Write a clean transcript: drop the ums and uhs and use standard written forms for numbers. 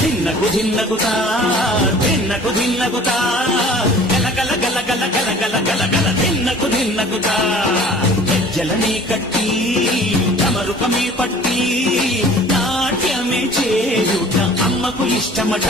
ధిన్నకు ధిన్నకుతా ధిన్నకు ధిన్నకుతా గల గల గల గల గల గల గల గల ధిన్నకు ధిన్నకుతా గజ్జలనే కట్టి తమరుకమే పట్టి నాట్యమే చేయుట అమ్మకు ఇష్టమట